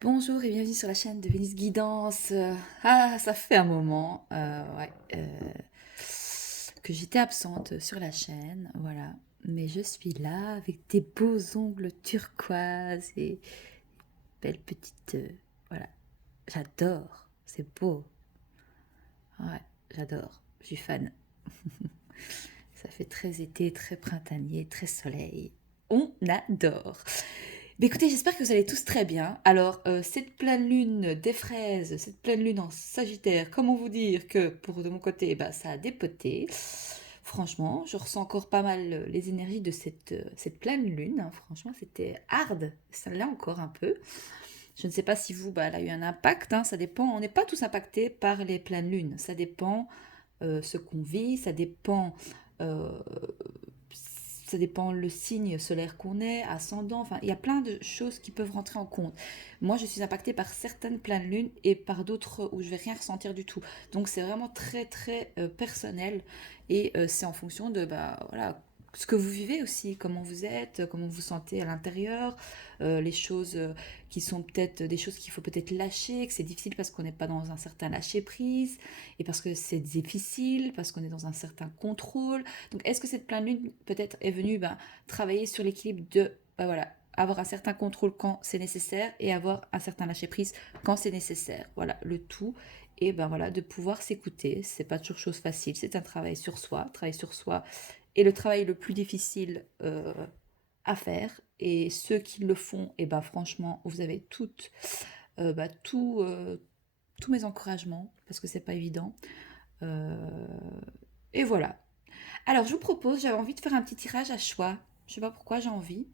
Bonjour et bienvenue sur la chaîne de Vénus Guidance. Ça fait un moment que j'étais absente sur la chaîne, voilà. Mais je suis là avec des beaux ongles turquoise et belles petites... voilà, j'adore, c'est beau. Ouais, j'adore, je suis fan. Ça fait très été, très printanier, très soleil. On adore. Mais écoutez, j'espère que vous allez tous très bien. Alors, cette pleine lune des fraises, cette pleine lune en Sagittaire, comment vous dire que pour de mon côté, bah, ça a dépoté. Franchement, je ressens encore pas mal les énergies de cette pleine lune, hein. Franchement, c'était hard. Ça l'est encore un peu. Je ne sais pas si vous, bah, elle a eu un impact, hein. Ça dépend. On n'est pas tous impactés par les pleines lunes. Ça dépend ce qu'on vit, euh, ça dépend le signe solaire qu'on est, ascendant, enfin, il y a plein de choses qui peuvent rentrer en compte. Moi, je suis impactée par certaines pleines lunes et par d'autres où je vais rien ressentir du tout. Donc, c'est vraiment très, très personnel et c'est en fonction de, bah, voilà, ce que vous vivez aussi, comment vous êtes, comment vous sentez à l'intérieur, les choses qui sont peut-être des choses qu'il faut peut-être lâcher, que c'est difficile parce qu'on n'est pas dans un certain lâcher-prise et parce que c'est difficile, parce qu'on est dans un certain contrôle. Donc, est-ce que cette pleine lune peut-être est venue travailler sur l'équilibre de, voilà, avoir un certain contrôle quand c'est nécessaire et avoir un certain lâcher-prise quand c'est nécessaire. Voilà, le tout. Et ben voilà, de pouvoir s'écouter. C'est pas toujours chose facile. C'est un travail sur soi. Travail sur soi est le travail le plus difficile à faire. Et ceux qui le font, et ben franchement, vous avez tous mes encouragements parce que c'est pas évident. Euh, et voilà. Alors, je vous propose, j'avais envie de faire un petit tirage à choix. Je sais pas pourquoi j'ai envie.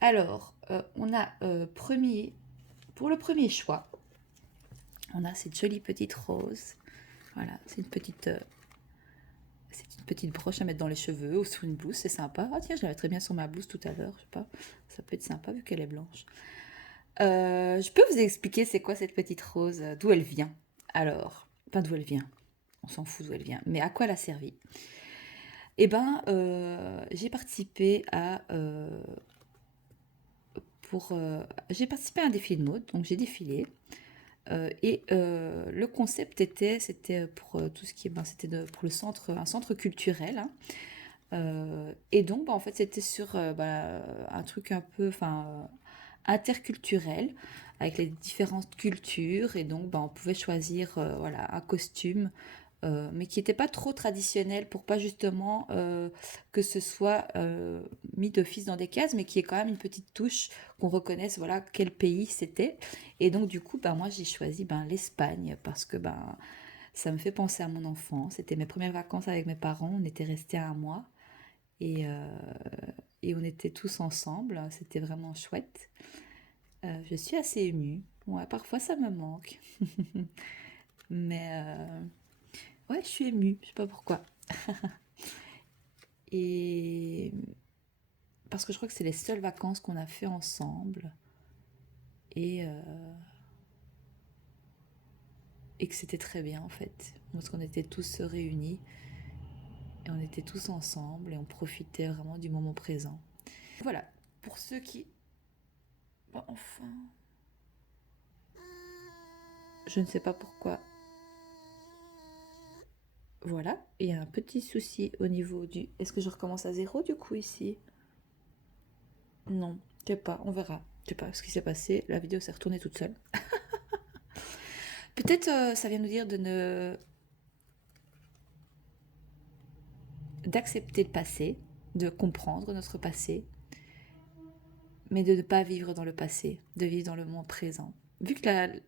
Alors, on a pour le premier choix, on a cette jolie petite rose. Voilà, c'est une petite broche à mettre dans les cheveux ou sur une blouse, c'est sympa. Ah tiens, je l'avais très bien sur ma blouse tout à l'heure, je sais pas. Ça peut être sympa vu qu'elle est blanche. Je peux vous expliquer c'est quoi cette petite rose, d'où elle vient. Alors, pas d'où elle vient, on s'en fout d'où elle vient, mais à quoi elle a servi. Eh ben, j'ai participé j'ai participé à un défilé de mode, donc j'ai défilé. Le concept c'était pour tout ce qui est, c'était pour un centre culturel, hein. Et donc, en fait, c'était sur un truc un peu, interculturel, avec les différentes cultures. Et donc, on pouvait choisir, voilà, un costume mais qui n'était pas trop traditionnel pour pas justement que ce soit mis d'office dans des cases, mais qui est quand même une petite touche qu'on reconnaisse voilà quel pays c'était. Et donc du coup, moi j'ai choisi l'Espagne parce que ça me fait penser à mon enfance. C'était mes premières vacances avec mes parents. On était restés un mois et, euh, et on était tous ensemble. C'était vraiment chouette. Je suis assez émue. Ouais, parfois ça me manque, mais ouais, je suis émue. Je sais pas pourquoi. Et parce que je crois que c'est les seules vacances qu'on a fait ensemble et, euh, et que c'était très bien en fait. Parce qu'on était tous réunis et on était tous ensemble et on profitait vraiment du moment présent. Voilà, pour ceux qui... Bon, enfin... Je ne sais pas pourquoi. Voilà, il y a un petit souci au niveau du... Est-ce que je recommence à zéro du coup ici? Non, je sais pas, on verra. Je sais pas ce qui s'est passé, la vidéo s'est retournée toute seule. Peut-être ça vient nous dire de ne d'accepter le passé, de comprendre notre passé, mais de ne pas vivre dans le passé, de vivre dans le moment présent. Vu que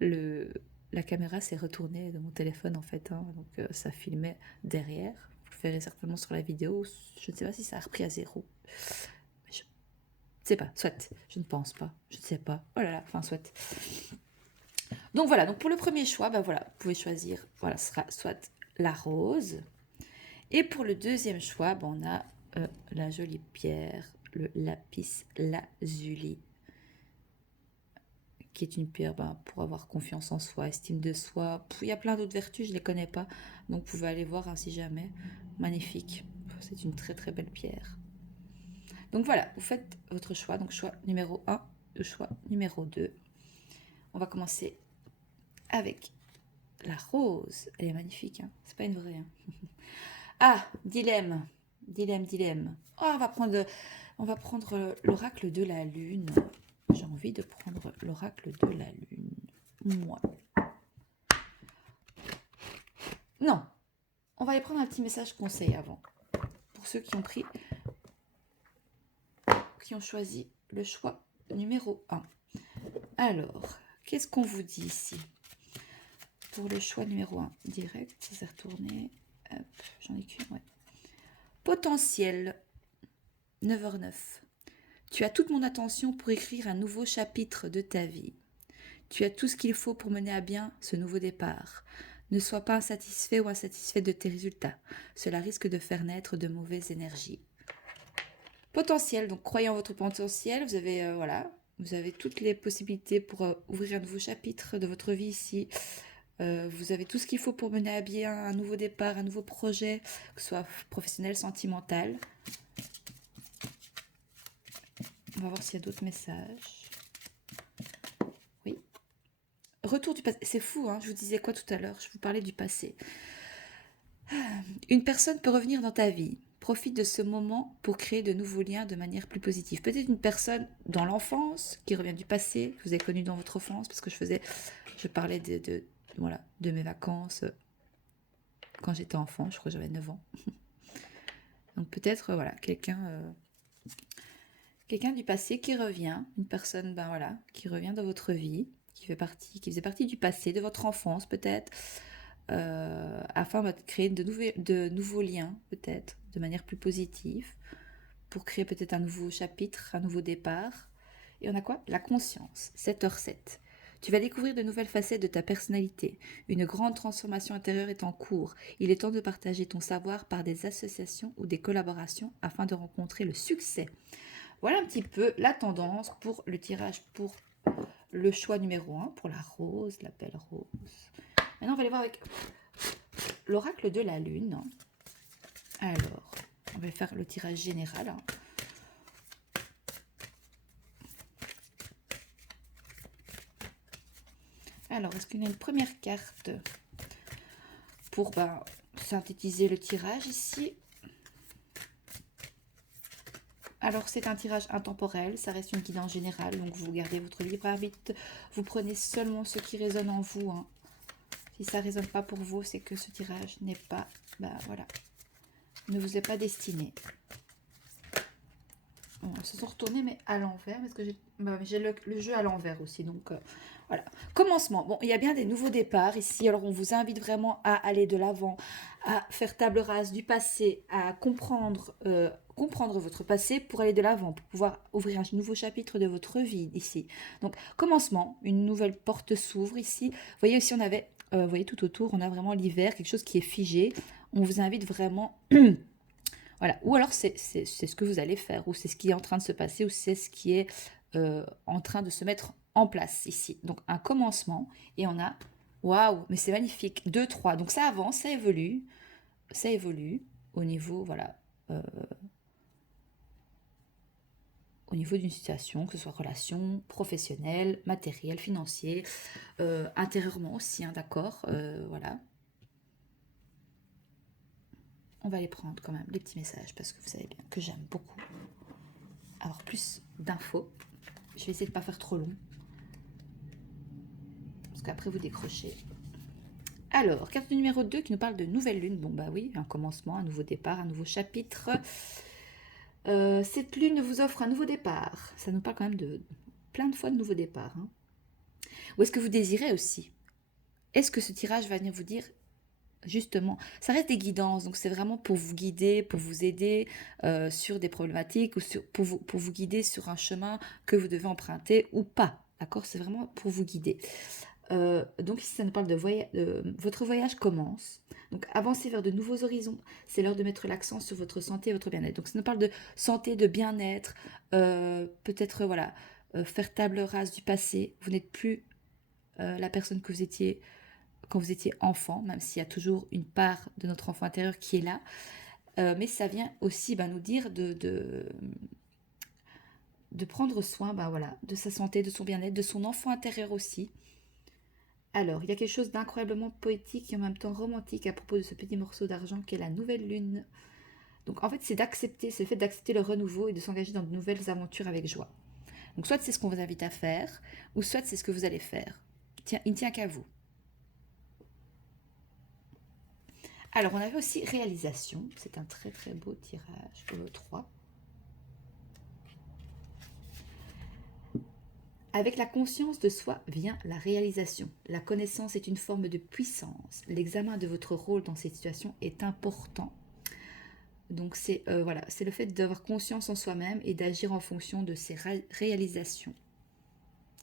le, la caméra s'est retournée de mon téléphone en fait, hein, donc ça filmait derrière. Vous le verrez certainement sur la vidéo. Je ne sais pas si ça a repris à zéro. Je ne sais pas, soit. Je ne pense pas. Je ne sais pas. Oh là là, enfin soit. Donc voilà, donc pour le premier choix, voilà, vous pouvez choisir, voilà, ce sera soit la rose. Et pour le deuxième choix, on a la jolie pierre, le lapis lazuli, qui est une pierre pour avoir confiance en soi, estime de soi. Il y a plein d'autres vertus, je ne les connais pas, donc vous pouvez aller voir hein, si jamais. Magnifique, c'est une très très belle pierre. Donc voilà, vous faites votre choix, donc choix numéro un, choix numéro 2. On va commencer avec la rose. Elle est magnifique, hein. C'est pas une vraie. Hein. Ah, dilemme. Dilemme. Oh, on va prendre l'oracle de la lune. J'ai envie de prendre l'oracle de la lune. Moi. Non. On va aller prendre un petit message conseil avant. Pour ceux qui ont choisi le choix numéro 1. Alors, qu'est-ce qu'on vous dit ici? Pour le choix numéro 1, direct, ça s'est retourné. Hop, j'en ai qu'une, ouais. Potentiel, 9h09. Tu as toute mon attention pour écrire un nouveau chapitre de ta vie. Tu as tout ce qu'il faut pour mener à bien ce nouveau départ. Ne sois pas insatisfait ou insatisfait de tes résultats. Cela risque de faire naître de mauvaises énergies. Potentiel, donc croyez en votre potentiel. Vous avez, vous avez toutes les possibilités pour ouvrir un nouveau chapitre de votre vie ici. Vous avez tout ce qu'il faut pour mener à bien un nouveau départ, un nouveau projet, que ce soit professionnel, sentimental. On va voir s'il y a d'autres messages. Oui. Retour du passé. C'est fou, hein, je vous disais quoi tout à l'heure? Je vous parlais du passé. Une personne peut revenir dans ta vie. Profite de ce moment pour créer de nouveaux liens de manière plus positive. Peut-être une personne dans l'enfance qui revient du passé, que vous avez connu dans votre enfance, parce que je parlais de mes vacances quand j'étais enfant, je crois que j'avais 9 ans. Donc peut-être, quelqu'un du passé qui revient, une personne, qui revient dans votre vie, qui faisait partie du passé, de votre enfance peut-être, afin de créer de nouveaux liens, peut-être, de manière plus positive, pour créer peut-être un nouveau chapitre, un nouveau départ. Et on a quoi? La conscience, 7h07. Tu vas découvrir de nouvelles facettes de ta personnalité. Une grande transformation intérieure est en cours. Il est temps de partager ton savoir par des associations ou des collaborations afin de rencontrer le succès. Voilà un petit peu la tendance pour le tirage pour le choix numéro 1, pour la rose, la belle rose. Maintenant, on va aller voir avec l'oracle de la lune. Alors, on va faire le tirage général. Alors, est-ce qu'il y a une première carte pour synthétiser le tirage ici? Alors, c'est un tirage intemporel, ça reste une guidance générale, donc vous gardez votre libre arbitre, vous prenez seulement ce qui résonne en vous. Hein. Si ça ne résonne pas pour vous, c'est que ce tirage n'est pas, ne vous est pas destiné. Bon, ils se sont retournés, mais à l'envers, parce que j'ai le jeu à l'envers aussi, donc voilà. Commencement. Bon, il y a bien des nouveaux départs ici, alors on vous invite vraiment à aller de l'avant, à faire table rase du passé, à comprendre votre passé pour aller de l'avant, pour pouvoir ouvrir un nouveau chapitre de votre vie ici. Donc, commencement, une nouvelle porte s'ouvre ici. Vous voyez aussi, vous voyez tout autour, on a vraiment l'hiver, quelque chose qui est figé. On vous invite vraiment... Voilà. Ou alors c'est ce que vous allez faire, ou c'est ce qui est en train de se passer, ou c'est ce qui est en train de se mettre en place ici. Donc un commencement, et on a, waouh, mais c'est magnifique, 2, 3. Donc ça avance, ça évolue au niveau, au niveau d'une situation, que ce soit relation, professionnelle, matérielle, financier, intérieurement aussi, hein, d'accord, voilà. On va les prendre quand même, les petits messages, parce que vous savez bien que j'aime beaucoup avoir plus d'infos. Je vais essayer de ne pas faire trop long, parce qu'après vous décrochez. Alors, carte numéro 2 qui nous parle de nouvelle lune. Bon bah oui, un commencement, un nouveau départ, un nouveau chapitre. Cette lune vous offre un nouveau départ. Ça nous parle quand même de plein de fois de nouveaux départs. Hein. Ou est-ce que vous désirez aussi? Est-ce que ce tirage va venir vous dire... Justement, ça reste des guidances, donc c'est vraiment pour vous guider, pour vous aider sur des problématiques ou pour vous guider sur un chemin que vous devez emprunter ou pas, d'accord? C'est vraiment pour vous guider. Donc ici, ça nous parle votre voyage commence. Donc avancez vers de nouveaux horizons. C'est l'heure de mettre l'accent sur votre santé et votre bien-être. Donc ça nous parle de santé, de bien-être, peut-être faire table rase du passé. Vous n'êtes plus la personne que vous étiez quand vous étiez enfant, même s'il y a toujours une part de notre enfant intérieur qui est là. Mais ça vient aussi nous dire de prendre soin de sa santé, de son bien-être, de son enfant intérieur aussi. Alors, il y a quelque chose d'incroyablement poétique et en même temps romantique à propos de ce petit morceau d'argent qu'est la nouvelle lune. Donc, en fait, c'est le fait d'accepter le renouveau et de s'engager dans de nouvelles aventures avec joie. Donc, soit c'est ce qu'on vous invite à faire, ou soit c'est ce que vous allez faire. Tiens, il ne tient qu'à vous. Alors, on avait aussi réalisation. C'est un très très beau tirage, 3. Avec la conscience de soi vient la réalisation. La connaissance est une forme de puissance. L'examen de votre rôle dans cette situation est important. Donc c'est voilà, c'est le fait d'avoir conscience en soi-même et d'agir en fonction de ses réalisations.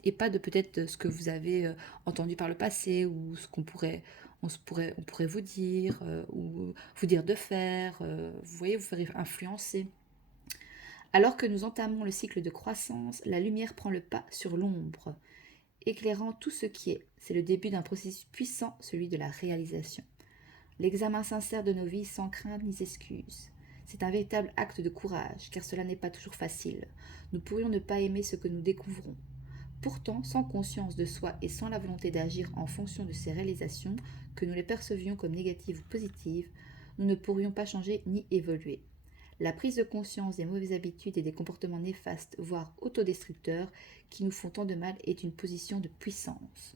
Et pas de peut-être ce que vous avez entendu par le passé ou ce on pourrait vous dire ou vous dire de faire. Vous voyez, vous faire influencer. Alors que nous entamons le cycle de croissance, la lumière prend le pas sur l'ombre, éclairant tout ce qui est. C'est le début d'un processus puissant, celui de la réalisation. L'examen sincère de nos vies sans crainte ni excuse. C'est un véritable acte de courage, car cela n'est pas toujours facile. Nous pourrions ne pas aimer ce que nous découvrons. Pourtant, sans conscience de soi et sans la volonté d'agir en fonction de ces réalisations, que nous les percevions comme négatives ou positives, nous ne pourrions pas changer ni évoluer. La prise de conscience des mauvaises habitudes et des comportements néfastes, voire autodestructeurs, qui nous font tant de mal est une position de puissance.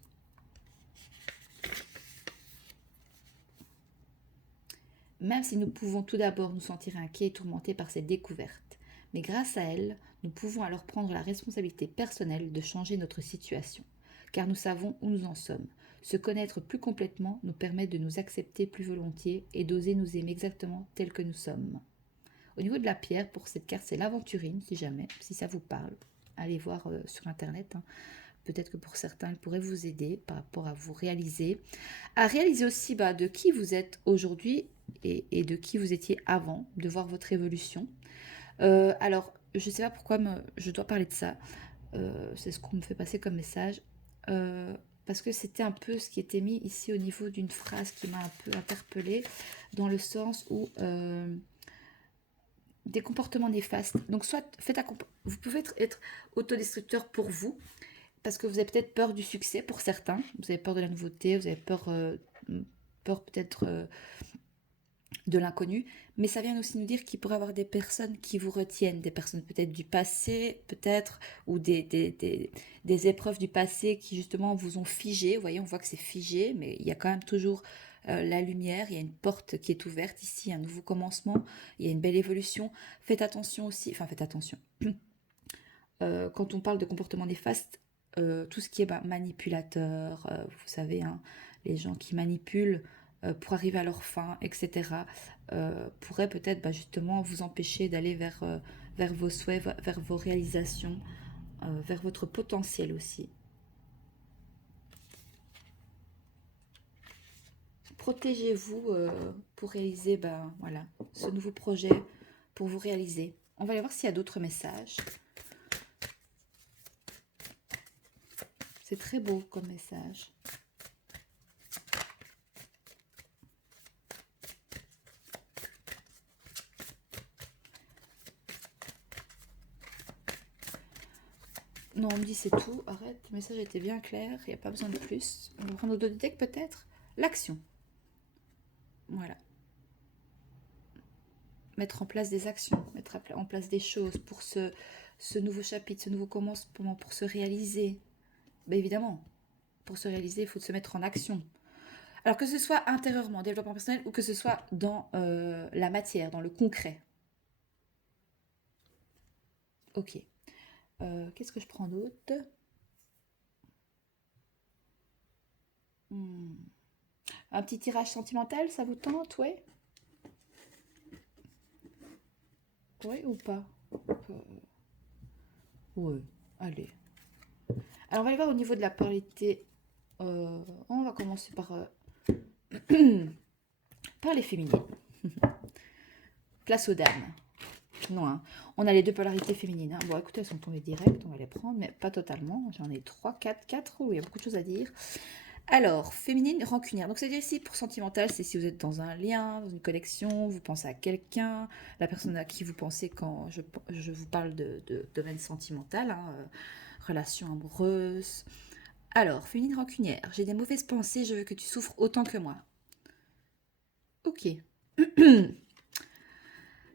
Même si nous pouvons tout d'abord nous sentir inquiets et tourmentés par cette découverte, mais grâce à elle, nous pouvons alors prendre la responsabilité personnelle de changer notre situation, car nous savons où nous en sommes. Se connaître plus complètement nous permet de nous accepter plus volontiers et d'oser nous aimer exactement tels que nous sommes. Au niveau de la pierre, pour cette carte, c'est l'aventurine, si jamais, si ça vous parle. Allez voir sur Internet. Peut-être que pour certains, elle pourrait vous aider par rapport à vous réaliser. À réaliser aussi de qui vous êtes aujourd'hui et de qui vous étiez avant, de voir votre évolution. Alors, je ne sais pas pourquoi je dois parler de ça. C'est ce qu'on me fait passer comme message. Parce que c'était un peu ce qui était mis ici au niveau d'une phrase qui m'a un peu interpellée, dans le sens où des comportements néfastes. Donc, soit vous pouvez être autodestructeur pour vous, parce que vous avez peut-être peur du succès pour certains, vous avez peur de la nouveauté, vous avez peur peut-être de l'inconnu, mais ça vient aussi nous dire qu'il pourrait y avoir des personnes qui vous retiennent, des personnes peut-être du passé, peut-être, ou des épreuves du passé qui justement vous ont figé. Vous voyez, on voit que c'est figé, mais il y a quand même toujours la lumière, il y a une porte qui est ouverte ici, un nouveau commencement, il y a une belle évolution. Faites attention aussi, enfin faites attention. Quand on parle de comportement néfaste, tout ce qui est manipulateur, vous savez, hein, les gens qui manipulent pour arriver à leur fin, etc., pourraient peut-être justement vous empêcher d'aller vers vos souhaits, vers vos réalisations, vers votre potentiel aussi. Protégez-vous pour réaliser voilà, ce nouveau projet, pour vous réaliser. On va aller voir s'il y a d'autres messages. C'est très beau comme message. Non, on me dit c'est tout, arrête, le message était bien clair, il n'y a pas besoin de plus. On va prendre d'autres decks peut-être. L'action. Voilà. Mettre en place des actions, mettre en place des choses pour ce nouveau chapitre, ce nouveau commencement, pour se réaliser. Ben évidemment, pour se réaliser, il faut se mettre en action. Alors que ce soit intérieurement, développement personnel, ou que ce soit dans la matière, dans le concret. Ok. Qu'est-ce que je prends d'autre? Un petit tirage sentimental, ça vous tente, ouais? Ouais ou pas? Ouais, allez. Alors on va aller voir au niveau de la parité. On va commencer par les féminines. Place aux dames. Non, hein. On a les deux polarités féminines. Hein. Bon, écoutez, elles sont tombées directes, on va les prendre, mais pas totalement. J'en ai 3, 4. Oh, il y a beaucoup de choses à dire. Alors, féminine, rancunière. Donc, c'est-à-dire ici, pour sentimental, c'est si vous êtes dans un lien, dans une connexion, vous pensez à quelqu'un, la personne à qui vous pensez quand je vous parle de domaine sentimental, hein, relation amoureuse. Alors, féminine rancunière, j'ai des mauvaises pensées, je veux que tu souffres autant que moi. Ok.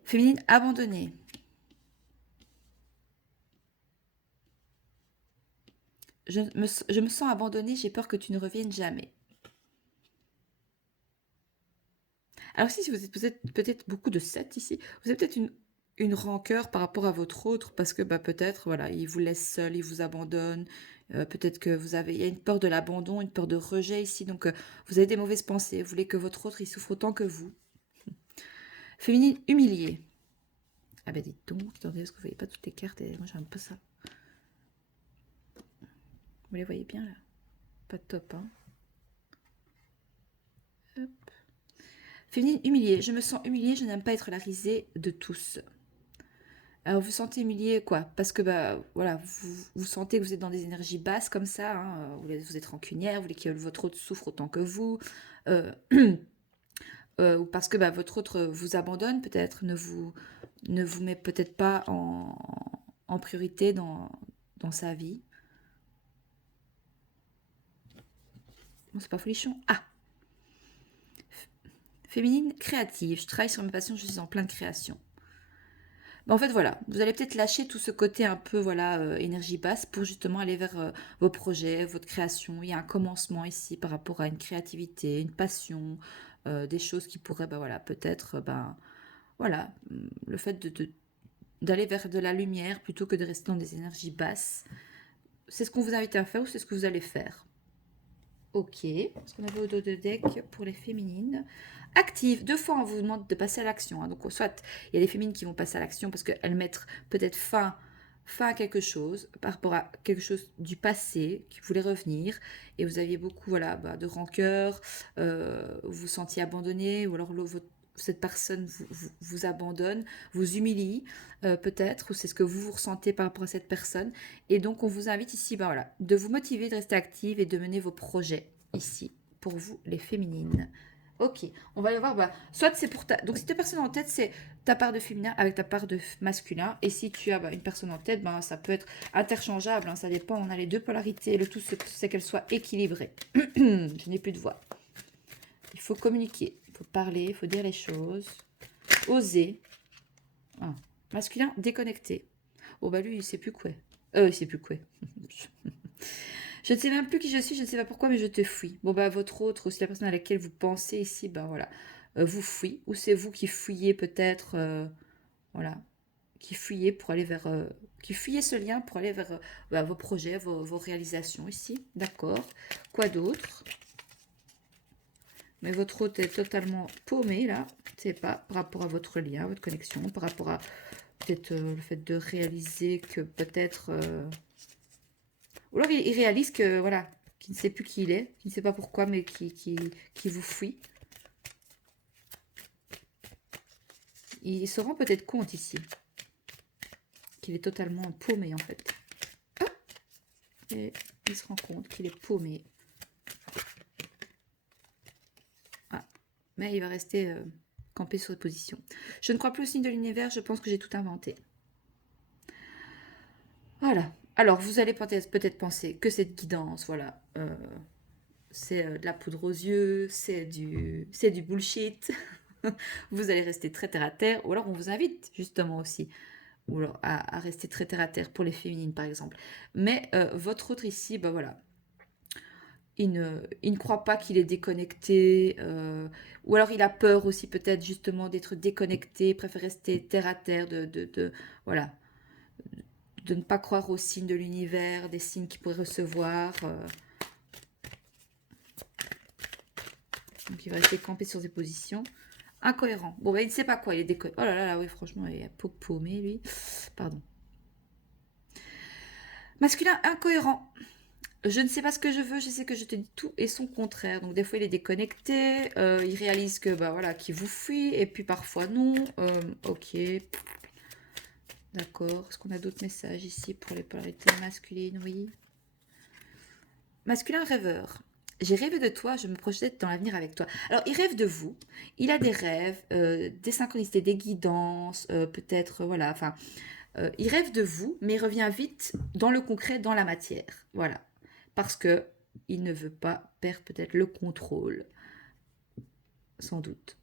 Féminine abandonnée. Je me sens abandonnée, j'ai peur que tu ne reviennes jamais. Alors si vous êtes peut-être beaucoup de 7 ici, vous avez peut-être une rancœur par rapport à votre autre, parce que bah, peut-être, voilà, il vous laisse seul, il vous abandonne, peut-être que il y a une peur de l'abandon, une peur de rejet ici, donc vous avez des mauvaises pensées, vous voulez que votre autre, il souffre autant que vous. Féminine humiliée. Ah ben dites donc, attendez, est-ce que vous voyez pas toutes les cartes, et moi j'aime pas ça. Vous les voyez bien là? Pas de top, hein. Hop. Féminine humiliée, je me sens humiliée, je n'aime pas être la risée de tous. Alors vous vous sentez humilié quoi? Parce que bah voilà, vous sentez que vous êtes dans des énergies basses comme ça, hein, vous êtes rancunière, vous voulez que votre autre souffre autant que vous, euh, ou parce que bah, votre autre vous abandonne peut-être, ne vous met peut-être pas en priorité dans sa vie. Non, c'est pas folichon. Ah, féminine créative, je travaille sur mes passions, je suis en pleine création. En fait, voilà, vous allez peut-être lâcher tout ce côté un peu, voilà, énergie basse pour justement aller vers vos projets, votre création. Il y a un commencement ici par rapport à une créativité, une passion, des choses qui pourraient, bah, voilà, peut-être, ben, voilà, le fait d'aller vers de la lumière plutôt que de rester dans des énergies basses. C'est ce qu'on vous invite à faire ou c'est ce que vous allez faire? Ok, ce qu'on avait au dos de deck pour les féminines. Active, 2 fois on vous demande de passer à l'action, hein. Donc soit il y a des féminines qui vont passer à l'action parce qu'elles mettent peut-être fin à quelque chose par rapport à quelque chose du passé qui voulait revenir et vous aviez beaucoup voilà, bah, de rancœur, vous vous sentiez abandonné ou alors cette personne vous abandonne, vous humilie peut-être, ou c'est ce que vous ressentez par rapport à cette personne. Et donc, on vous invite ici, bah voilà, de vous motiver, de rester active et de mener vos projets ici, pour vous, les féminines. Ok, on va aller voir, bah, soit c'est pour ta... Donc, si ta personne en tête, c'est ta part de féminin avec ta part de masculin. Et si tu as bah, une personne en tête, bah, ça peut être interchangeable, hein, ça dépend, on a les deux polarités. Le tout, c'est qu'elle soit équilibrée. Je n'ai plus de voix. Il faut communiquer, il faut parler, il faut dire les choses. Oser. Ah. Masculin, déconnecté. Oh bah lui, il sait plus quoi. Il sait plus quoi. Je ne sais même plus qui je suis, je ne sais pas pourquoi, mais je te fuis. Bon bah votre autre, aussi la personne à laquelle vous pensez ici, ben voilà, vous fuit. Ou c'est vous qui fuyez peut-être, voilà, qui fuyez pour aller vers, qui fuyez ce lien pour aller vers bah, vos projets, vos réalisations ici. D'accord. Quoi d'autre? Mais votre autre est totalement paumé là. C'est pas par rapport à votre lien, votre connexion, par rapport à peut-être le fait de réaliser que peut-être... Ou alors il réalise que, voilà, qu'il ne sait plus qui il est, qu'il ne sait pas pourquoi, mais qui vous fuit. Il se rend peut-être compte ici qu'il est totalement paumé en fait. Hop. Et il se rend compte qu'il est paumé. Ah. Mais il va rester campé sur cette position. Je ne crois plus au signe de l'univers, je pense que j'ai tout inventé. Voilà. Alors, vous allez peut-être penser que cette guidance, voilà, c'est de la poudre aux yeux, c'est du bullshit. Vous allez rester très terre à terre, ou alors on vous invite justement aussi ou alors à rester très terre à terre pour les féminines par exemple. Mais votre autre ici, bah voilà, il ne croit pas qu'il est déconnecté, ou alors il a peur aussi peut-être justement d'être déconnecté, préfère rester terre à terre, voilà, de ne pas croire aux signes de l'univers, des signes qu'il pourrait recevoir. Donc il va rester campé sur ses positions. Incohérent. Bon, bah, il ne sait pas quoi, il est déconné. Oh là là, là oui, franchement, il est paumé, lui. Pardon. Masculin incohérent. Je ne sais pas ce que je veux, je sais que je te dis tout et son contraire. Donc des fois il est déconnecté, il réalise que bah voilà, qu'il vous fuit, et puis parfois non. Ok. D'accord. Est-ce qu'on a d'autres messages ici pour les polarités masculines? Oui. Masculin rêveur. J'ai rêvé de toi, je me projette dans l'avenir avec toi. Alors, il rêve de vous, il a des rêves, des synchronicités, des guidances, peut-être, voilà, enfin, il rêve de vous, mais il revient vite dans le concret, dans la matière. Voilà. parce que il ne veut pas perdre peut-être le contrôle, sans doute.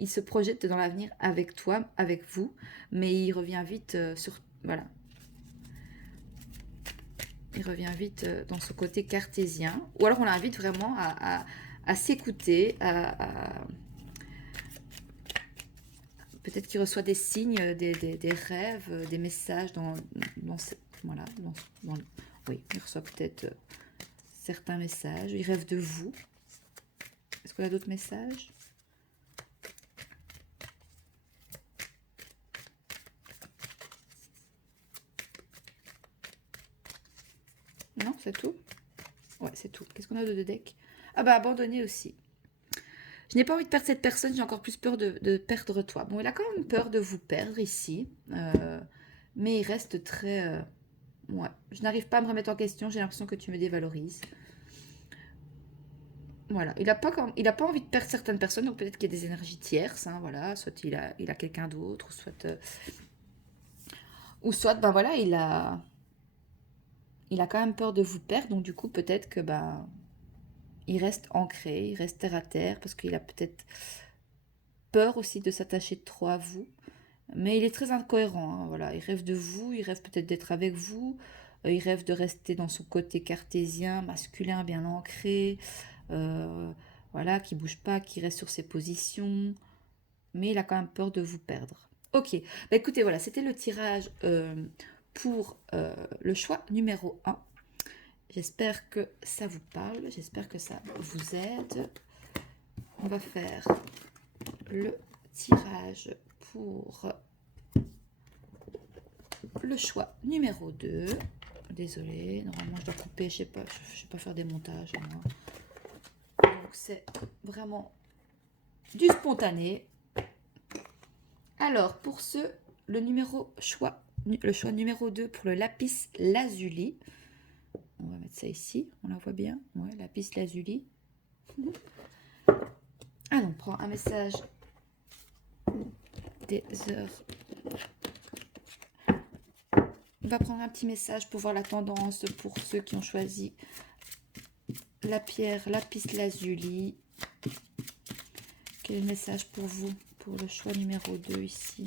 Il se projette dans l'avenir avec toi, avec vous, mais il revient vite sur... Voilà. Il revient vite dans ce côté cartésien. Ou alors on l'invite vraiment à s'écouter, peut-être qu'il reçoit des signes, des rêves, des messages voilà, oui, il reçoit peut-être certains messages. Il rêve de vous. Est-ce qu'on a d'autres messages? Non, c'est tout? Ouais, c'est tout. Qu'est-ce qu'on a de deck? Ah bah, abandonné aussi. Je n'ai pas envie de perdre cette personne, j'ai encore plus peur de perdre toi. Bon, il a quand même peur de vous perdre ici. Mais il reste très... ouais, je n'arrive pas à me remettre en question, j'ai l'impression que tu me dévalorises. Voilà, il n'a pas envie de perdre certaines personnes, donc peut-être qu'il y a des énergies tierces, hein, voilà, soit il a quelqu'un d'autre, ou soit, ben voilà, il a quand même peur de vous perdre, donc du coup, peut-être que, ben, il reste ancré, il reste terre à terre, parce qu'il a peut-être peur aussi de s'attacher trop à vous, mais il est très incohérent, hein, voilà, il rêve de vous, il rêve peut-être d'être avec vous, il rêve de rester dans son côté cartésien, masculin, bien ancré, euh, voilà, qui bouge pas, qui reste sur ses positions, mais il a quand même peur de vous perdre. Ok, bah écoutez, voilà, c'était le tirage pour le choix numéro 1. J'espère que ça vous parle, j'espère que ça vous aide. On va faire le tirage pour le choix numéro 2. Désolée, normalement je dois couper, je sais pas faire des montages. Moi. Donc c'est vraiment du spontané. Alors pour le choix numéro 2 pour le lapis lazuli. On va mettre ça ici, on la voit bien. Ouais, lapis lazuli. Ah non, on prend un message des heures. On va prendre un petit message pour voir la tendance pour ceux qui ont choisi la pierre lapis lazuli. Quel est le message pour vous, pour le choix numéro 2 ici?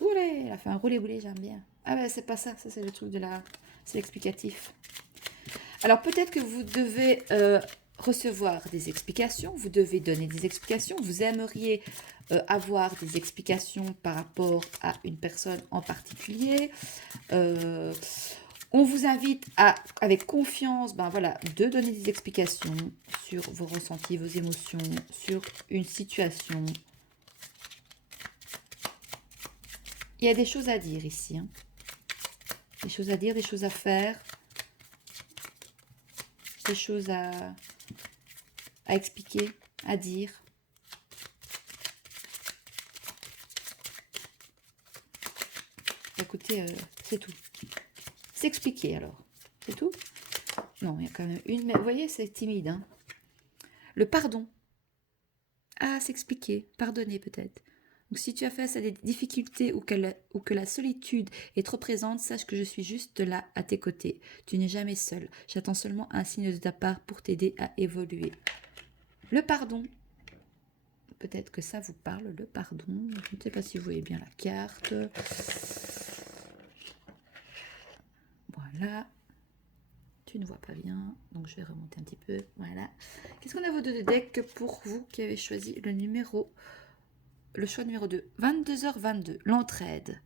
Oulé, elle a fait un roulé-boulé, j'aime bien. Ah ben c'est pas ça, ça c'est le truc c'est l'explicatif. Alors peut-être que vous devez recevoir des explications, vous devez donner des explications, vous aimeriez avoir des explications par rapport à une personne en particulier. On vous invite avec confiance, ben voilà, de donner des explications sur vos ressentis, vos émotions, sur une situation. Il y a des choses à dire ici. Hein. Des choses à dire, des choses à faire. Des choses à expliquer, à dire. Écoutez, c'est tout. S'expliquer alors. C'est tout? Non, il y a quand même une... Mais vous voyez, c'est timide. Hein. Le pardon. Ah, s'expliquer. Pardonner peut-être. Donc si tu as face à des difficultés ou que la solitude est trop présente, sache que je suis juste là à tes côtés. Tu n'es jamais seul. J'attends seulement un signe de ta part pour t'aider à évoluer. Le pardon. Peut-être que ça vous parle, le pardon. Je ne sais pas si vous voyez bien la carte. Voilà. Tu ne vois pas bien, donc je vais remonter un petit peu. Voilà. Qu'est-ce qu'on a votre deck pour vous qui avez choisi le choix numéro 2? 22h22, l'entraide.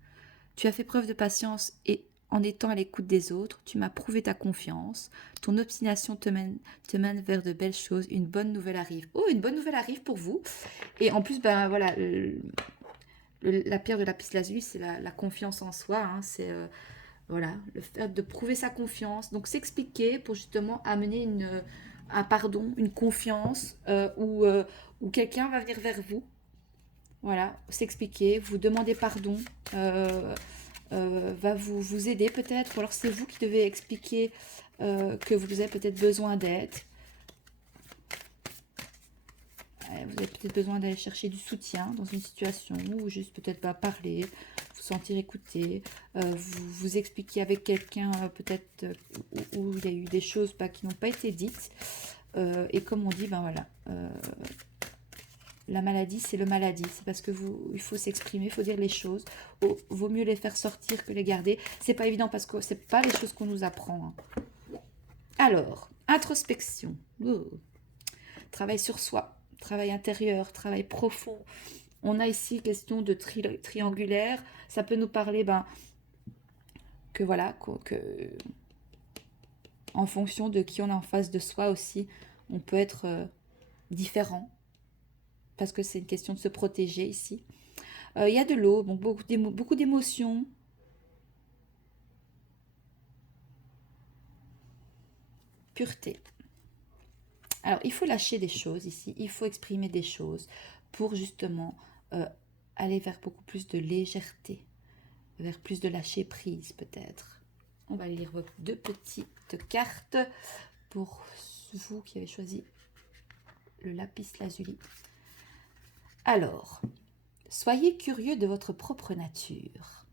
Tu as fait preuve de patience et en étant à l'écoute des autres, tu m'as prouvé ta confiance. Ton obstination te mène vers de belles choses. Une bonne nouvelle arrive. Oh, une bonne nouvelle arrive pour vous. Et en plus, ben voilà, la pierre de lapis lazuli, c'est la confiance en soi. Hein, c'est voilà, le fait de prouver sa confiance. Donc s'expliquer pour justement amener un pardon, une confiance où quelqu'un va venir vers vous. Voilà, s'expliquer, vous demander pardon. Va vous aider peut-être, ou alors c'est vous qui devez expliquer que vous avez peut-être besoin d'aide. Vous avez peut-être besoin d'aller chercher du soutien dans une situation, ou juste peut-être pas parler, sentir écouté, vous expliquer avec quelqu'un peut-être où il y a eu des choses qui n'ont pas été dites. Et comme on dit, ben voilà, la maladie, c'est le maladie. C'est parce que il faut s'exprimer, il faut dire les choses. Vaut mieux les faire sortir que les garder. C'est pas évident parce que c'est pas les choses qu'on nous apprend. Hein. Alors, introspection. Travail sur soi, travail intérieur, travail profond. On a ici question de triangulaire. Ça peut nous parler que voilà, que en fonction de qui on a en face de soi aussi, on peut être différent. Parce que c'est une question de se protéger ici. Il y a de l'eau, donc beaucoup d'émotions. Pureté. Alors, il faut lâcher des choses ici, il faut exprimer des choses pour justement aller vers beaucoup plus de légèreté, vers plus de lâcher prise peut-être. On va lire vos 2 petites cartes pour vous qui avez choisi le lapis lazuli. Alors, soyez curieux de votre propre nature.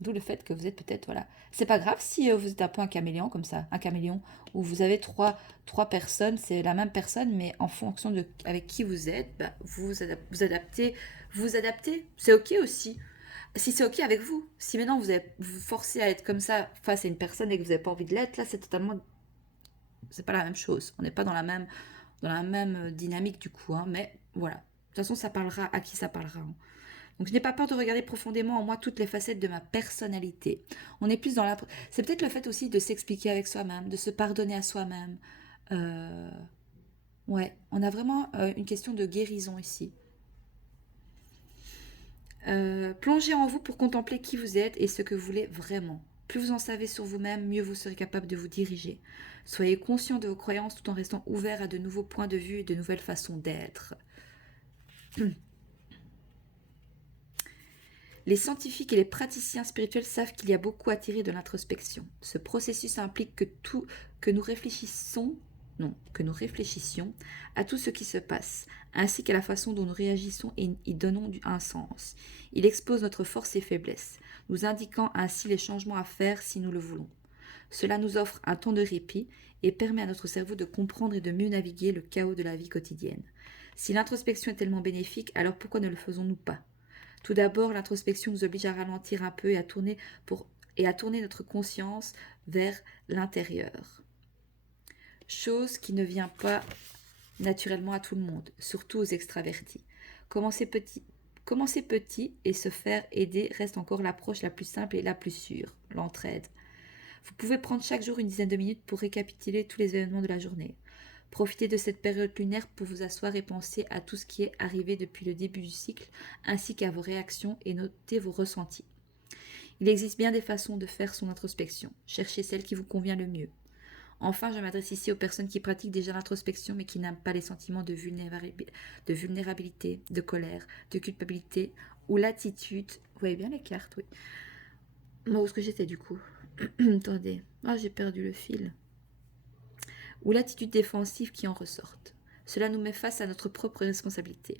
D'où le fait que vous êtes peut-être, voilà. C'est pas grave si vous êtes un peu un caméléon comme ça, un caméléon, où vous avez trois personnes, c'est la même personne, mais en fonction de avec qui vous êtes, vous adaptez, c'est ok aussi. Si c'est ok avec vous, si maintenant vous forcez à être comme ça face à une personne et que vous n'avez pas envie de l'être, là c'est pas la même chose. On n'est pas dans la même dynamique du coup, hein, mais voilà. De toute façon, ça parlera à qui ça parlera. Hein. Donc je n'ai pas peur de regarder profondément en moi toutes les facettes de ma personnalité. On est plus dans la... C'est peut-être le fait aussi de s'expliquer avec soi-même, de se pardonner à soi-même. Ouais, on a vraiment une question de guérison ici. Plongez en vous pour contempler qui vous êtes et ce que vous voulez vraiment. Plus vous en savez sur vous-même, mieux vous serez capable de vous diriger. Soyez conscient de vos croyances tout en restant ouvert à de nouveaux points de vue et de nouvelles façons d'être. Les scientifiques et les praticiens spirituels savent qu'il y a beaucoup à tirer de l'introspection. Ce processus implique que nous réfléchissions à tout ce qui se passe, ainsi qu'à la façon dont nous réagissons et y donnons un sens. Il expose notre force et faiblesse, nous indiquant ainsi les changements à faire si nous le voulons. Cela nous offre un temps de répit et permet à notre cerveau de comprendre et de mieux naviguer le chaos de la vie quotidienne. Si l'introspection est tellement bénéfique, alors pourquoi ne le faisons-nous pas ? Tout d'abord, l'introspection nous oblige à ralentir un peu et à tourner notre conscience vers l'intérieur. Chose qui ne vient pas naturellement à tout le monde, surtout aux extravertis. Commencer petit et se faire aider reste encore l'approche la plus simple et la plus sûre, l'entraide. Vous pouvez prendre chaque jour une dizaine de minutes pour récapituler tous les événements de la journée. Profitez de cette période lunaire pour vous asseoir et penser à tout ce qui est arrivé depuis le début du cycle, ainsi qu'à vos réactions et notez vos ressentis. Il existe bien des façons de faire son introspection. Cherchez celle qui vous convient le mieux. Enfin, je m'adresse ici aux personnes qui pratiquent déjà l'introspection mais qui n'aiment pas les sentiments de vulnérabilité, de colère, de culpabilité ou l'attitude. Vous voyez bien les cartes, oui. Moi, où est-ce que j'étais du coup? Attendez. Ah, j'ai perdu le fil. Ou l'attitude défensive qui en ressortent. Cela nous met face à notre propre responsabilité.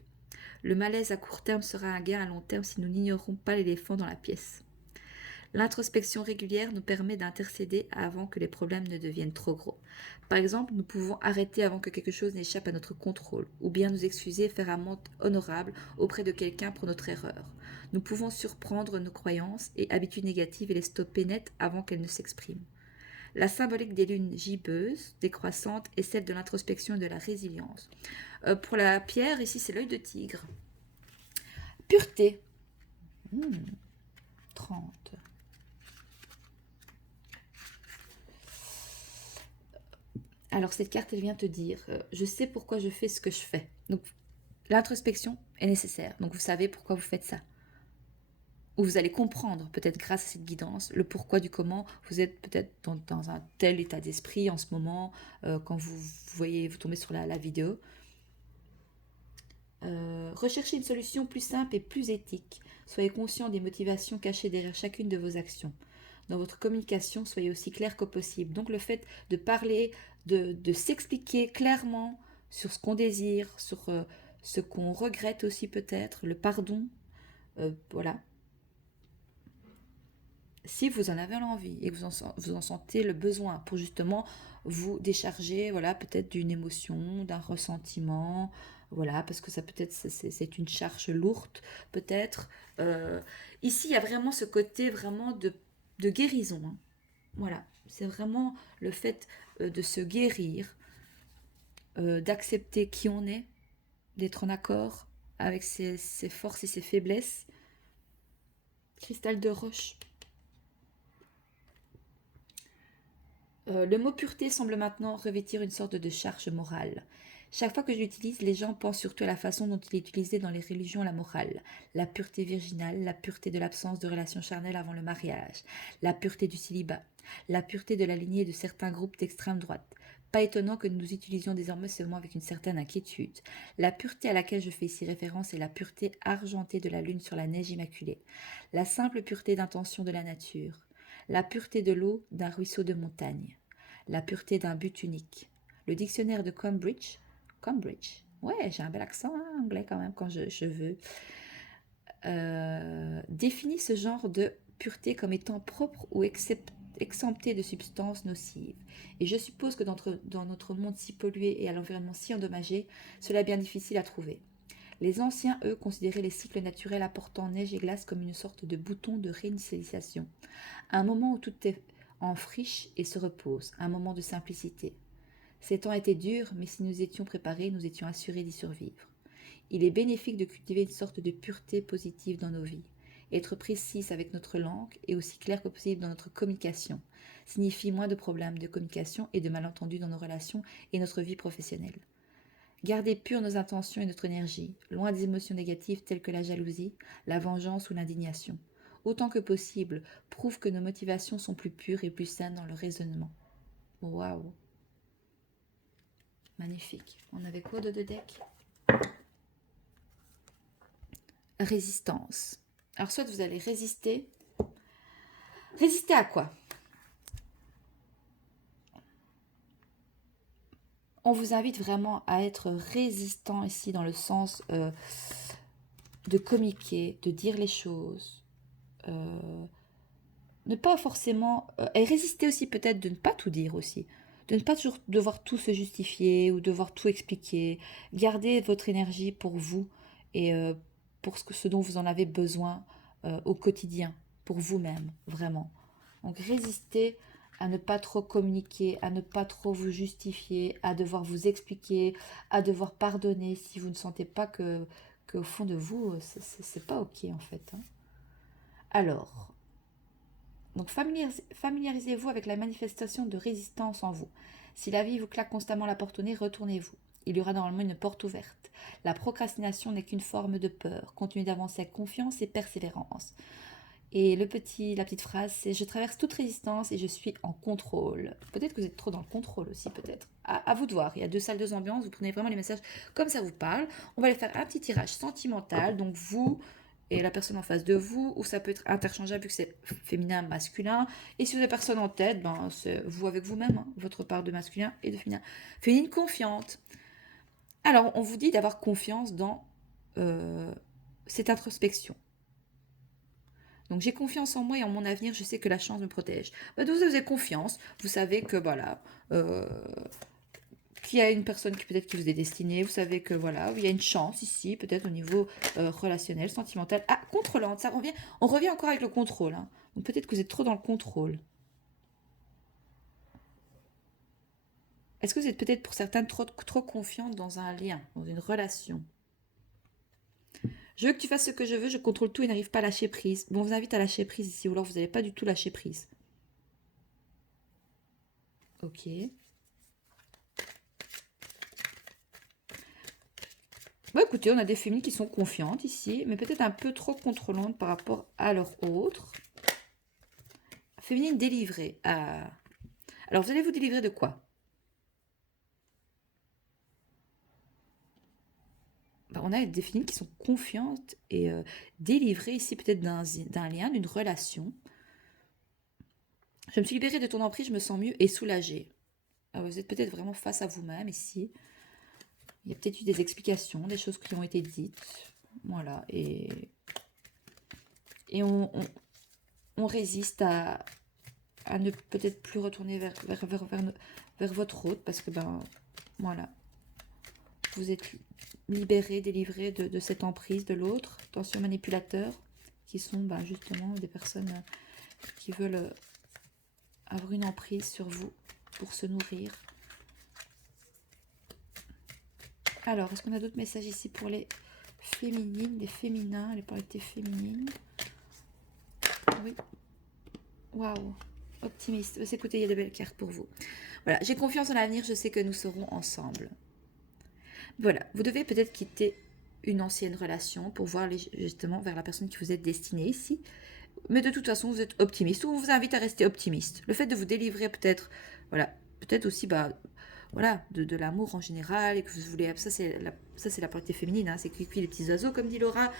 Le malaise à court terme sera un gain à long terme si nous n'ignorons pas l'éléphant dans la pièce. L'introspection régulière nous permet d'intercéder avant que les problèmes ne deviennent trop gros. Par exemple, nous pouvons arrêter avant que quelque chose n'échappe à notre contrôle, ou bien nous excuser et faire amende honorable auprès de quelqu'un pour notre erreur. Nous pouvons surprendre nos croyances et habitudes négatives et les stopper net avant qu'elles ne s'expriment. La symbolique des lunes gibbeuses, décroissantes, est celle de l'introspection et de la résilience. Pour la pierre, ici, c'est l'œil de tigre. Pureté. 30. Alors, cette carte, elle vient te dire, je sais pourquoi je fais ce que je fais. Donc, l'introspection est nécessaire. Donc, vous savez pourquoi vous faites ça. Ou vous allez comprendre, peut-être grâce à cette guidance, le pourquoi du comment. Vous êtes peut-être dans un tel état d'esprit en ce moment, quand vous tombez sur la vidéo. Recherchez une solution plus simple et plus éthique. Soyez conscient des motivations cachées derrière chacune de vos actions. Dans votre communication, soyez aussi clair que possible. Donc le fait de parler, de s'expliquer clairement sur ce qu'on désire, sur ce qu'on regrette aussi peut-être, le pardon, voilà. si vous en avez l'envie et que vous en sentez le besoin pour justement vous décharger, voilà, peut-être d'une émotion, d'un ressentiment, voilà, parce que ça peut-être c'est une charge lourde, peut-être. Euh, Ici, il y a vraiment ce côté vraiment de guérison, hein. Voilà, c'est vraiment le fait de se guérir, d'accepter qui on est, d'être en accord avec ses forces et ses faiblesses. Cristal de roche. Le mot pureté semble maintenant revêtir une sorte de charge morale. Chaque fois que je l'utilise, les gens pensent surtout à la façon dont il est utilisé dans les religions la morale. La pureté virginale, la pureté de l'absence de relations charnelles avant le mariage, la pureté du célibat, la pureté de la lignée de certains groupes d'extrême droite. Pas étonnant que nous utilisions désormais ce mot avec une certaine inquiétude. La pureté à laquelle je fais ici référence est la pureté argentée de la lune sur la neige immaculée, la simple pureté d'intention de la nature, la pureté de l'eau d'un ruisseau de montagne, la pureté d'un but unique. Le dictionnaire de Cambridge, ouais, j'ai un bel accent hein, anglais quand même quand je veux, définit ce genre de pureté comme étant propre ou exempté de substances nocives. Et je suppose que dans notre monde si pollué et à l'environnement si endommagé, cela est bien difficile à trouver. Les anciens, eux, considéraient les cycles naturels apportant neige et glace comme une sorte de bouton de réinitialisation, un moment où tout est en friche et se repose, un moment de simplicité. Ces temps étaient durs, mais si nous étions préparés, nous étions assurés d'y survivre. Il est bénéfique de cultiver une sorte de pureté positive dans nos vies. Être précise avec notre langue et aussi clair que possible dans notre communication signifie moins de problèmes de communication et de malentendus dans nos relations et notre vie professionnelle. Garder pures nos intentions et notre énergie, loin des émotions négatives telles que la jalousie, la vengeance ou l'indignation. Autant que possible, prouve que nos motivations sont plus pures et plus saines dans le raisonnement. Waouh! Magnifique. On avait quoi de deck? Résistance. Alors soit vous allez résister. Résister à quoi? On vous invite vraiment à être résistant ici dans le sens de communiquer, de dire les choses. Ne pas forcément... et résister aussi peut-être de ne pas tout dire aussi. De ne pas toujours devoir tout se justifier ou devoir tout expliquer. Gardez votre énergie pour vous et pour ce dont vous en avez besoin au quotidien, pour vous-même, vraiment. Donc résistez à ne pas trop communiquer, à ne pas trop vous justifier, à devoir vous expliquer, à devoir pardonner si vous ne sentez pas que au fond de vous, c'est pas ok en fait, hein. Alors, donc familiarisez-vous avec la manifestation de résistance en vous. Si la vie vous claque constamment la porte au nez, retournez-vous. Il y aura normalement une porte ouverte. La procrastination n'est qu'une forme de peur. Continuez d'avancer avec confiance et persévérance. Et la petite phrase, c'est « Je traverse toute résistance et je suis en contrôle ». Peut-être que vous êtes trop dans le contrôle aussi, peut-être. À vous de voir. Il y a 2 salles, 2 ambiances. Vous prenez vraiment les messages comme ça vous parle. On va aller faire un petit tirage sentimental. Donc vous et la personne en face de vous, ou ça peut être interchangeable vu que c'est féminin, masculin. Et si vous avez personne en tête, ben, c'est vous avec vous-même, hein, votre part de masculin et de féminin. Féminine confiante. Alors, on vous dit d'avoir confiance dans cette introspection. Donc j'ai confiance en moi et en mon avenir, je sais que la chance me protège. Bah, donc vous avez confiance, vous savez que voilà, qu'il y a une personne qui peut-être qui vous est destinée, vous savez que voilà, il y a une chance ici, peut-être au niveau relationnel, sentimental. Ah, contrôlante, ça revient, on revient encore avec le contrôle, hein. Donc peut-être que vous êtes trop dans le contrôle. Est-ce que vous êtes peut-être pour certains trop confiante dans un lien, dans une relation? Je veux que tu fasses ce que je veux, je contrôle tout et n'arrive pas à lâcher prise. Bon, on vous invite à lâcher prise ici, ou alors vous n'allez pas du tout lâcher prise. Ok. Bon, écoutez, on a des féminines qui sont confiantes ici, mais peut-être un peu trop contrôlantes par rapport à leur autre. Féminine délivrée. Ah. Alors, vous allez vous délivrer de quoi? Ben, on a des féminines qui sont confiantes et délivrées ici, peut-être d'un lien, d'une relation. Je me suis libérée de ton emprise, je me sens mieux et soulagée. Alors, vous êtes peut-être vraiment face à vous-même ici. Il y a peut-être eu des explications, des choses qui ont été dites. Voilà. Et on résiste à ne peut-être plus retourner vers votre hôte parce que, ben, voilà, vous êtes libéré, délivré de cette emprise de l'autre, tension manipulateur, qui sont ben, justement des personnes qui veulent avoir une emprise sur vous pour se nourrir. Alors, est-ce qu'on a d'autres messages ici pour les féminines, les féminins, les polarités féminines? Oui. Waouh. Optimiste. Écoutez, il y a de belles cartes pour vous. Voilà, j'ai confiance en l'avenir, je sais que nous serons ensemble. Voilà, vous devez peut-être quitter une ancienne relation pour voir justement vers la personne qui vous êtes destinée ici. Mais de toute façon, vous êtes optimiste. Ou on vous invite à rester optimiste. Le fait de vous délivrer peut-être, voilà, peut-être aussi, bah, voilà, de l'amour en général, et que vous voulez, ça c'est la polarité féminine, hein, c'est cuit les petits oiseaux, comme dit Laura,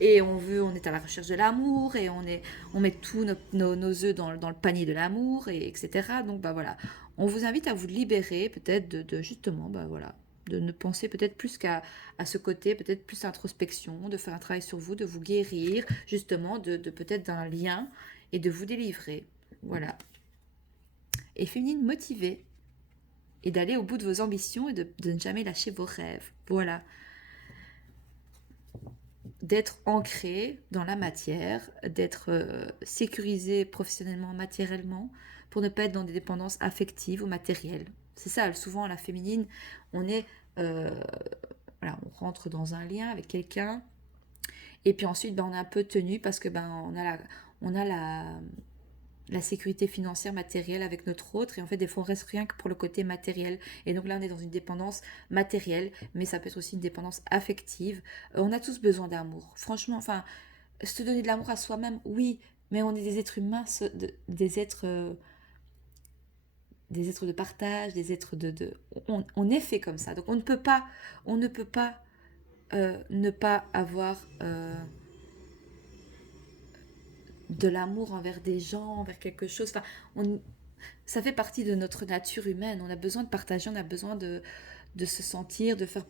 et on est à la recherche de l'amour, et on met tous nos œufs dans le panier de l'amour, et etc. Donc, bah voilà, on vous invite à vous libérer, peut-être, justement, bah voilà, de ne penser peut-être plus qu'à ce côté, peut-être plus introspection, de faire un travail sur vous, de vous guérir, justement, de peut-être d'un lien, et de vous délivrer, voilà. Et féminine motivée, et d'aller au bout de vos ambitions et de ne jamais lâcher vos rêves. Voilà. D'être ancré dans la matière, d'être sécurisé professionnellement, matériellement, pour ne pas être dans des dépendances affectives ou matérielles. C'est ça, souvent la féminine, on est... voilà, on rentre dans un lien avec quelqu'un, et puis ensuite, ben, on est un peu tenu parce que ben, on a la sécurité financière matérielle avec notre autre, et en fait des fois on reste rien que pour le côté matériel, et donc là on est dans une dépendance matérielle, mais ça peut être aussi une dépendance affective. On a tous besoin d'amour, franchement, enfin se donner de l'amour à soi-même, oui, mais on est des êtres humains, des êtres de partage, des êtres on est fait comme ça, donc on ne peut pas ne pas avoir de l'amour envers des gens, envers quelque chose. Enfin, ça fait partie de notre nature humaine. On a besoin de partager, on a besoin de se sentir, de faire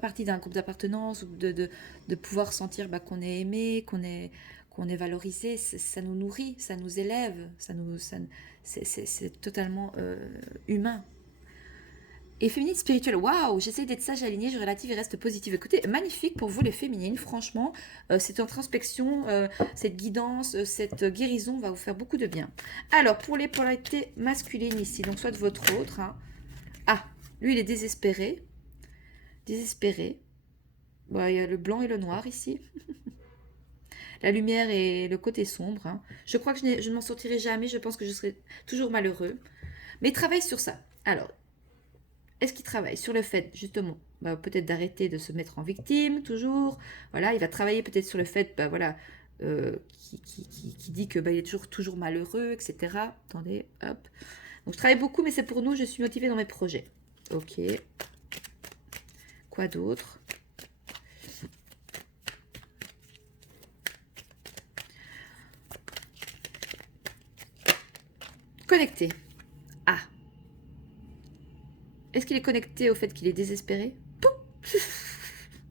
partie d'un groupe d'appartenance, ou de pouvoir sentir bah, qu'on est aimé, qu'on est valorisé. Ça nous nourrit, ça nous élève, c'est totalement humain. Et féminine spirituelle, waouh, j'essaie d'être sage, alignée, je relative et reste positive. Écoutez, magnifique pour vous les féminines, franchement, cette introspection, cette guidance, cette guérison va vous faire beaucoup de bien. Alors, pour les polarités masculines ici, donc soit de votre autre, hein. Ah, lui il est désespéré, désespéré. Bon, il y a le blanc et le noir ici. La lumière et le côté sombre, hein. Je crois que je ne m'en sortirai jamais, je pense que je serai toujours malheureux. Mais travaille sur ça. Alors, est-ce qu'il travaille sur le fait, justement, bah, peut-être d'arrêter de se mettre en victime, toujours. Voilà, il va travailler peut-être sur le fait, bah, voilà, qui dit que bah, il est toujours malheureux, etc. Attendez, hop. Donc je travaille beaucoup, mais c'est pour nous, je suis motivée dans mes projets. Ok. Quoi d'autre? Connecté. Ah. Est-ce qu'il est connecté au fait qu'il est désespéré?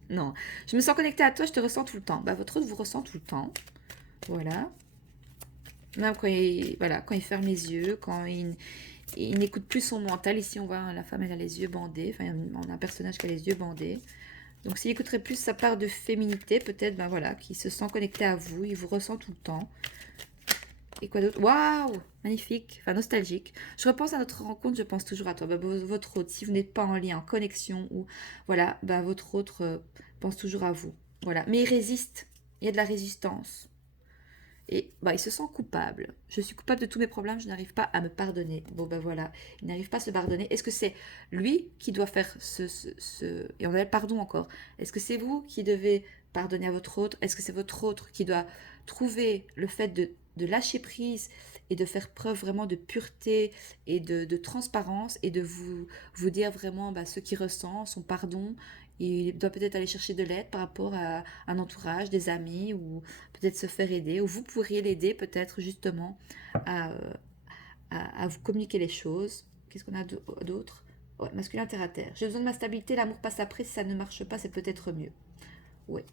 Non. Je me sens connectée à toi, je te ressens tout le temps. Bah, votre autre vous ressent tout le temps. Voilà. Même quand il ferme les yeux, quand il n'écoute plus son mental. Ici, on voit la femme, elle a les yeux bandés. Enfin, on a un personnage qui a les yeux bandés. Donc, s'il écouterait plus sa part de féminité, peut-être, ben voilà, qu'il se sent connecté à vous, il vous ressent tout le temps. Et quoi d'autre? Waouh! Magnifique, enfin nostalgique. Je repense à notre rencontre, je pense toujours à toi. Ben, votre autre, si vous n'êtes pas en lien, en connexion, ou voilà, ben, votre autre pense toujours à vous. Voilà, mais il résiste. Il y a de la résistance. Et bah, il se sent coupable. Je suis coupable de tous mes problèmes, je n'arrive pas à me pardonner. Bon ben voilà, il n'arrive pas à se pardonner. Est-ce que c'est lui qui doit faire Et on a le pardon encore. Est-ce que c'est vous qui devez pardonner à votre autre? Est-ce que c'est votre autre qui doit trouver le fait de lâcher prise et de faire preuve vraiment de pureté et de transparence, et de vous dire vraiment bah, ce qu'il ressent, son pardon. Il doit peut-être aller chercher de l'aide par rapport à un entourage, des amis, ou peut-être se faire aider, ou vous pourriez l'aider peut-être justement à, à vous communiquer les choses. Qu'est-ce qu'on a d'autre? Ouais, masculin terre à terre. J'ai besoin de ma stabilité, l'amour passe après, si ça ne marche pas, c'est peut-être mieux. Ouais.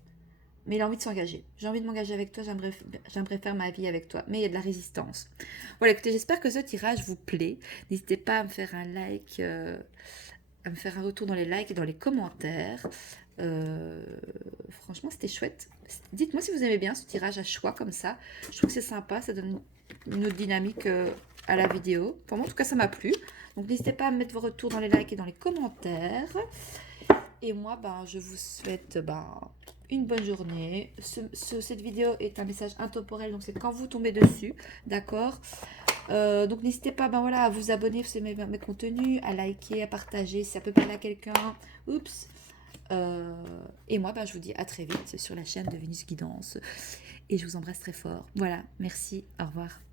mais il a envie de s'engager. J'ai envie de m'engager avec toi, j'aimerais faire ma vie avec toi. Mais il y a de la résistance. Voilà, écoutez, j'espère que ce tirage vous plaît. N'hésitez pas à me faire un like, à me faire un retour dans les likes et dans les commentaires. Euh, Franchement, c'était chouette. Dites-moi si vous aimez bien ce tirage à choix comme ça. Je trouve que c'est sympa, ça donne une autre dynamique à la vidéo. Pour moi, en tout cas, ça m'a plu. Donc, n'hésitez pas à me mettre vos retours dans les likes et dans les commentaires. Et moi, ben, je vous souhaite une bonne journée. Cette vidéo est un message intemporel, donc c'est quand vous tombez dessus, d'accord. Donc n'hésitez pas voilà, à vous abonner si vous aimez mes contenus, à liker, à partager si ça peut parler à quelqu'un. Oups. Et moi, je vous dis à très vite sur la chaîne de Vénus Guidance. Et je vous embrasse très fort. Voilà, merci, au revoir.